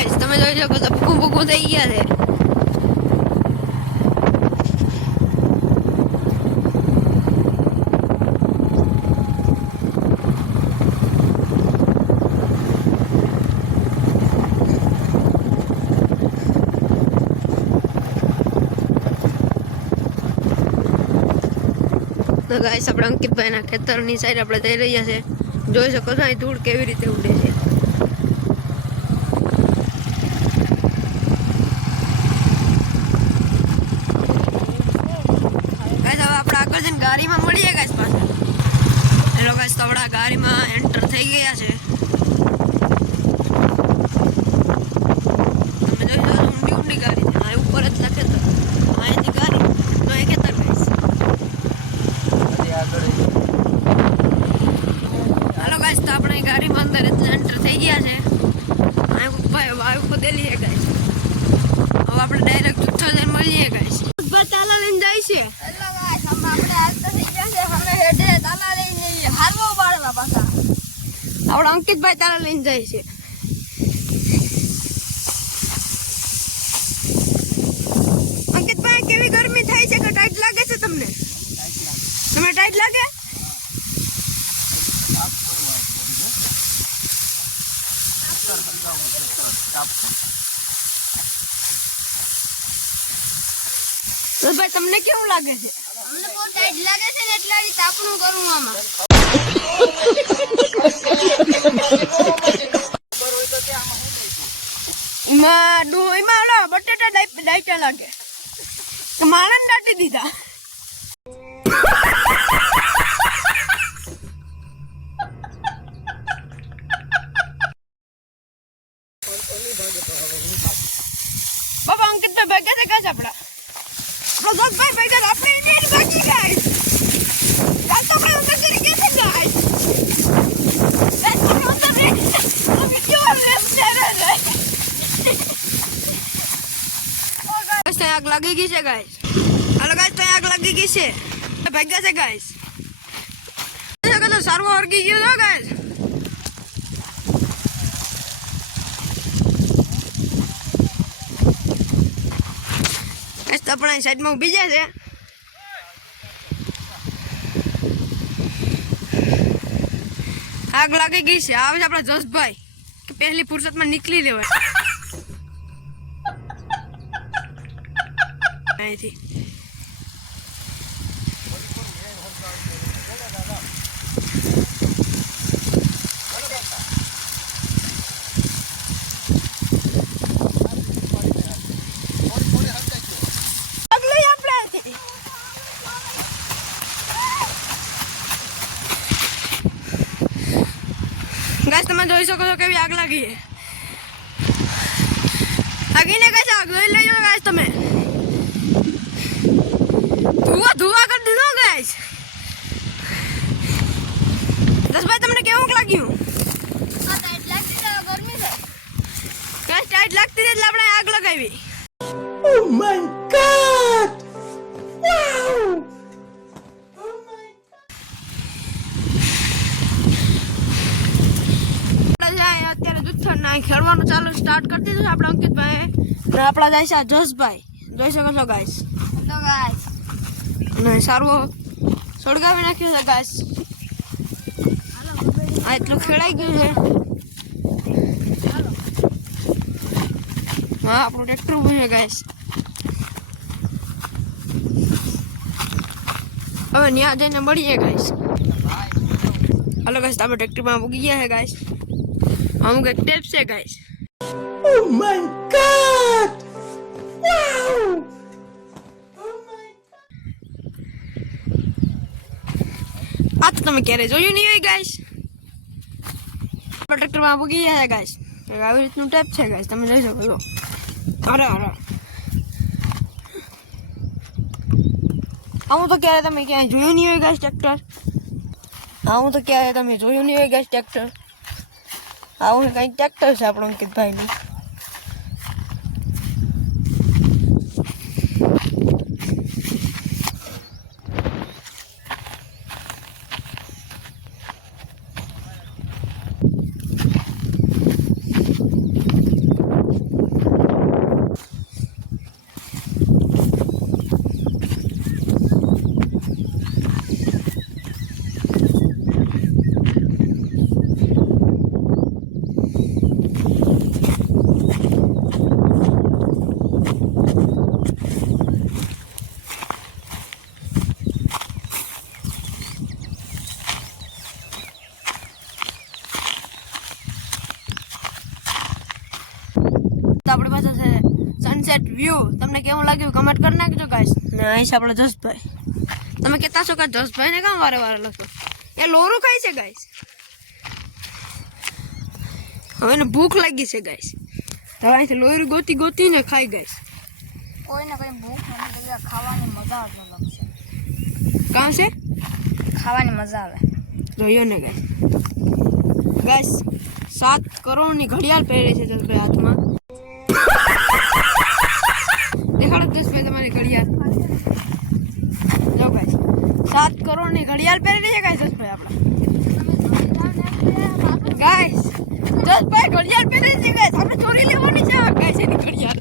Guys તમે જોઈ શકો છો ભૂકું થઈ ગયા છે. તો ગાઈસ આપણે અંકિતભાઈના ખેતરની સાઈડ આપણે જઈ રહ્યા છે. જોઈ શકો છો અહીં ધૂળ કેવી રીતે ઉડે છે. ગાઈસ હવે આપણે આગળ જઈને ગાડીમાં મળીએ ગાઈસ પાછા. હેલો ગાઈસ તો આપણા ગાડીમાં એન્ટર થઈ ગયા છે. તમે જોઈ શકો ઊંડી ઊંડી ગાડી છે. આ ઉપર જ લખે તો અહીંથી ગાડી તો એ ખેતર ગાઈસ. હાલો ગાઈસ તો આપણે ગાડીમાં અંદર એન્ટર થઈ ગયા છે. ભાઈ વાયુ ખોદેલી છે ગાઈસ. હવે આપણે ડાયરેક્ટ જુઠ્ઠો જઈને મળીએ ગાઈસ. તાલા લઈને જાય છે. હેલો ગાઈસ આપણે આજ તો થઈ ગયા છે. હવે હેડે તાલા લઈને હાલવો પાડવા પાછા. આપણા અંકિતભાઈ તાલા લઈને જાય છે. અંકિતભાઈ કેવી ગરમી થાય છે કે ટાઈટ લાગે છે તમને? તમને ટાઈટ લાગે? તો ભાઈ તમને કેવું લાગે છે? અમને બહુ ટાઈટ લાગે છે ને એટલે આજે તાપણું કરું આમાં. એમાં ઓલા બટેટા ડાઈટા લાગે. માણસ દાટી દીધા. બાબા અંકિતભાઈ ભાગ્યા છે કાચ આપડા. આપણો જોગભાઈ ભાગ્યા આપણે એને ભાગી ગાય. કાલ તો આપણે ઉતર કરી ગયા છે ગાય. આપણે ઉતર રે. વિડિયો લેમ છે રે. આગ લાગી ગઈ છે ગાઈસ. હાલો ગાઈસ તો આગ લાગી ગઈ છે. ભાગ્યા છે ગાઈસ. તો સર્વો હરગી ગયો છે ગાઈસ. આપણા સાઈડમાં ઊભી જાય છે. આગ લાગી ગઈ છે. આવે છે આપણા જસભાઈ કે પહેલી ફુરસતમાં નીકળી લેવાય અહીંથી. ગાઈસ તમે જોઈ શકો છો કેવી આગ લાગી છે. આગીને ગાઈસ આગ જોઈ લેજો ગાઈસ તમે. ધુઆ કરી દીધો ગાઈસ. દસભાઈ તમને કેવું લાગ્યું? ટાઈટ લાગતી છે ગરમી છે. ગાઈસ ટાઈટ લાગતી એટલે આપણે આગ લગાવી. Oh my God! Wow! અત્યારે જુઠ્ઠો ના ખેડવાનું ચાલુ સ્ટાર્ટ કરી દીધું છે આપણા અંકિતભાઈ. અને આપણા જાય છે જસભાઈ. જોઈ શકો છો ગાઈસ. તો ગાઈસ અને સારું સળગાવી નાખ્યું છે ગાઈસ. આ એટલું ખેડાઈ ગયું છે. હા આપણું ટ્રેક્ટર ઊભું છે ગાઈસ. હવે ત્યાં જઈને મળીએ ગાઈસ. હાલો ગાઈસ આપણે ટ્રેક્ટરમાં મૂકી ગયા છે ગાઈસ. અમુક એક ટેપ છે guys. Oh my God! Wow! આ તો તમે ક્યારે જોયું નહીં હોય ગાઈસ. ટ્રેક્ટરમાં મૂકી ગયા છે ગાઈસ. આવી રીતનું ટેપ છે ગાઈસ. તમે જોઈ શકો છો. અરે આવું તો ક્યારે તમે ક્યાંય જોયું નહીં હોય ગાઈસ ટ્રેક્ટર. આવું તો ક્યારે તમે જોયું નહીં હોય ગાઈસ ટ્રેક્ટર. આવું કંઈક ટ્રેક્ટર છે આપણો અંકિતભાઈનું. વ્યૂ તમને કેવું લાગ્યું કમેન્ટ કરી નાખજો ગાઈસ ને અહીં છે આપણો જસભાઈ તમે કહેતા છો કે જસભાઈને કામ વારે વારે લખો એ લોરું ખાય છે ગાઈસ હવે એને ભૂખ લાગી છે ગાઈસ હવે અહીંથી લોરું ગોતી ગોતીને ખાઈ ગાઈસ કોઈને કઈ ભૂખ નથી લાગી, ખાવાની મજા આવે અલગ છે. કામ છે ખાવાની મજા આવે. જોયો ને ગાઈસ 7 કરોડની ઘડિયાળ પહેરે છે જસભાઈ હાથમાં દેખાડો જસભાઈ તમારી ઘડિયાળ જો ગાઈસ 7 કરોડની ઘડિયાળ પહેરી છે ગાઈસ જસભાઈ આપણા ગાઈસ જસભાઈ ઘડિયાળ પહેરી છે ગાઈસ આપણે ચોરી લેવાની છે ગાઈસ એની ઘડિયાળ